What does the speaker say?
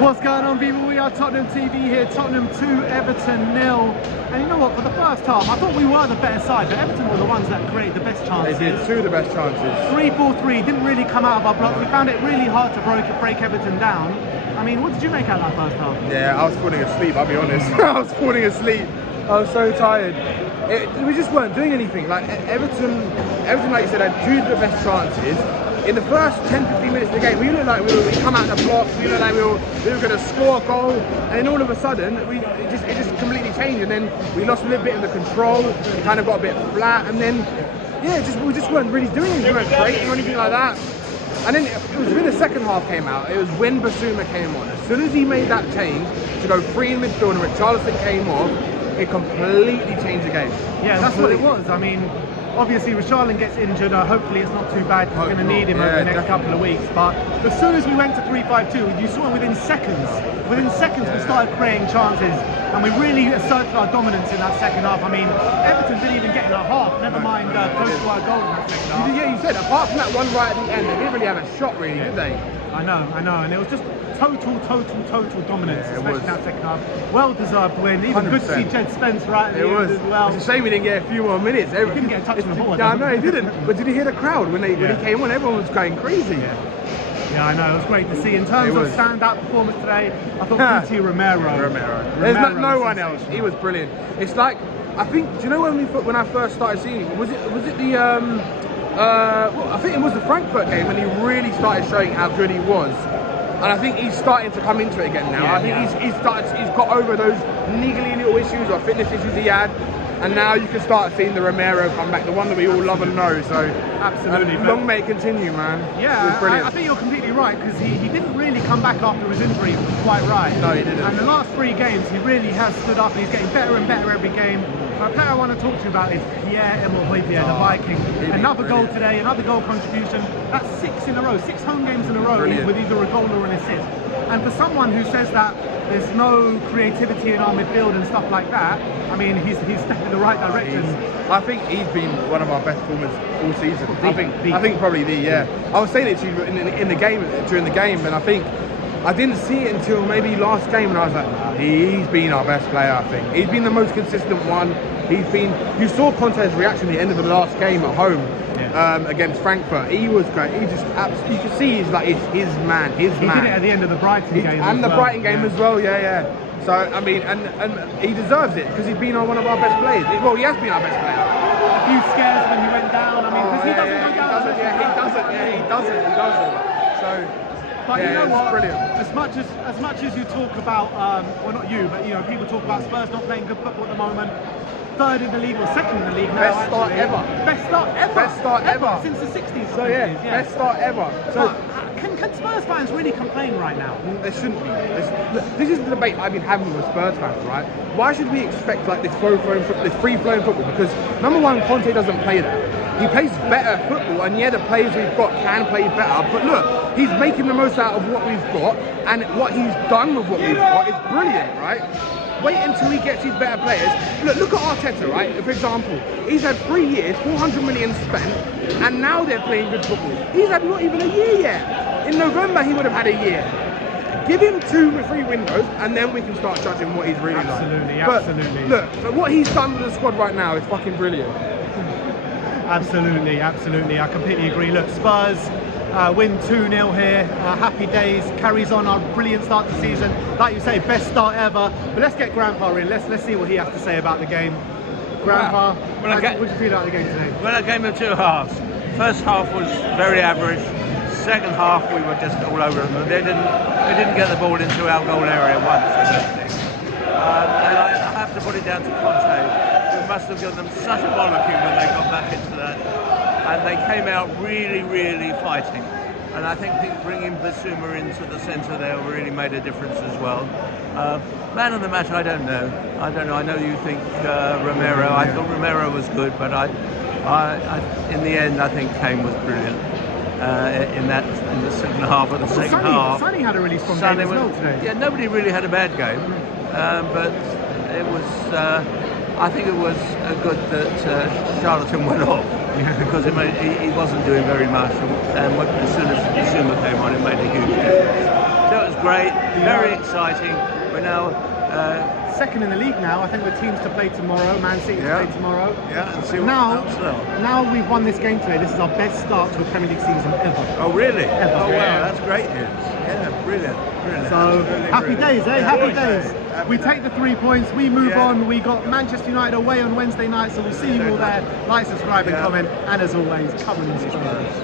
What's going on, people? We are Tottenham TV here. Tottenham 2, Everton 0. And you know what? For the first half, I thought we were the better side, but Everton were the ones that created the best chances. They did, two of the best chances. 3-4-3, didn't really come out of our block. We found it really hard to break Everton down. I mean, what did you make out of that first half? Yeah, I was falling asleep, I'll be honest. I was falling asleep. I was so tired. We just weren't doing anything. Like Everton, like you said, had two of the best chances. In the first 10-15 minutes of the game, we looked like we come out of the block, we looked like we were going to score a goal, and then all of a sudden, it just completely changed, and then we lost a little bit of the control, it kind of got a bit flat, and then, yeah, we just weren't really doing anything, we weren't creating or anything like that. And then it was when the second half came out, it was when Basuma came on. As soon as he made that change to go free in midfield and Richarlison came off, it completely changed the game. Yeah, that's what it was. I mean, obviously Richarlison gets injured, hopefully it's not too bad because we're going to need him over the next couple of weeks. But as soon as we went to 3-5-2, you saw within seconds we started creating chances, and we really asserted our dominance in that second half. I mean, Everton didn't even get in our half, never mind close to our goal in that second half. Yeah, you said, apart from that one right at the end, they didn't really have a shot really, did they? I know, and it was just total dominance, especially in that second half. Well-deserved win. Even 100%. Good to see Jed Spence right at the end as well. It's a shame we didn't get a few more minutes. He didn't get a touch on the ball. Yeah, I know, he didn't. But did you hear the crowd when he came on? Everyone was going crazy. Yeah, I know. It was great to see. In terms of stand-up performance today, I thought Guti Romero. There's no one else. He was brilliant. It's like, I think, do you know when I first started seeing him? Was it the well, I think it was the Frankfurt game when he really started showing how good he was. And I think he's starting to come into it again now. I think he's got over those niggly little issues or fitness issues he had. And now you can start seeing the Romero come back, the one that we all love and know. So absolutely, long may it continue, man. Yeah, it was brilliant. I think you're completely right, because he didn't really come back after his injury quite right. No, he didn't. And the last 3 games, he really has stood up, and he's getting better and better every game. A player I want to talk to you about is Pierre-Emile Højbjerg, the Viking. Another goal today, another goal contribution. That's 6 in a row, 6 home games in a row with either a goal or an assist. And for someone who says that there's no creativity in our midfield and stuff like that, I mean, he's stepped in the right direction. I think he's been one of our best performers all season. I think probably I was saying it to you in the game, during the game, and I think I didn't see it until maybe last game, and I was like, he's been our best player. I think he's been the most consistent one. You saw Conte's reaction at the end of the last game at home against Frankfurt. He was great. He just absolutely, you could see he's like his man. He did it at the end of the Brighton game and the Brighton game as well. Yeah. So I mean, and he deserves it because he's been one of our best players. Well, he has been our best player. A few scares when he went down. I mean, because he doesn't go down. He doesn't. So. But you know what? Brilliant. As much as you talk about, well, not you, but people talk about Spurs not playing good football at the moment. 3rd in the league or 2nd in the league now. Best start ever. Best start ever. Since the 60s. So best start ever. So can Spurs fans really complain right now? They shouldn't be. This is the debate I've been having with Spurs fans, right? Why should we expect like this free-flowing football? Because number one, Conte doesn't play that. He plays better football, and the players we've got can play better. But look, he's making the most out of what we've got, and what he's done with what we've got is brilliant, right? Wait until he gets his better players. Look at Arteta, right? For example, he's had 3 years, 400 million spent, and now they're playing good football. He's had not even a year yet. In November, he would have had a year. Give him 2 or 3 windows, and then we can start judging what he's really like. Absolutely. Look, but what he's done with the squad right now is fucking brilliant. Absolutely. I completely agree. Look, Spurs win 2-0 here. Happy days. Carries on our brilliant start to the season. Like you say, best start ever. But let's get Grandpa in. Let's see what he has to say about the game. Grandpa, what did you feel about the game today? Well, a game of 2 halves. First half was very average. Second half, we were just all over them. They didn't get the ball into our goal area once, I don't think. And I have to put it down to Conte, who must have given them such a bollocking when they got back into that. And they came out really fighting. And I think bringing Basuma into the centre there really made a difference as well. Man of the match, I don't know. I know you think Romero. I thought Romero was good, but in the end, I think Kane was brilliant. In the second half of the second half. Sonny had a really strong game as well today. Yeah, nobody really had a bad game, but it was. I think it was good that Charlton went off because he wasn't doing very much, and as soon as Basuma came on, it made a huge difference. So it was great, very exciting. We're now second in the league now. I think we're teams to play tomorrow. Man City to play tomorrow. Yeah, and see what Now, else now. now we've won this game today. This is our best start to a Premier League season ever. Oh really? Ever. Oh wow, Yeah. that's great news. Yeah, brilliant, brilliant. So Absolutely happy brilliant. days, eh? Yeah, Happy yeah. days. Happy We days. take the 3 points. We move Yeah. on. We got Manchester United away on Wednesday night, so we'll see you all there. Like, subscribe, and Yeah. comment. And as always, come on, Spurs.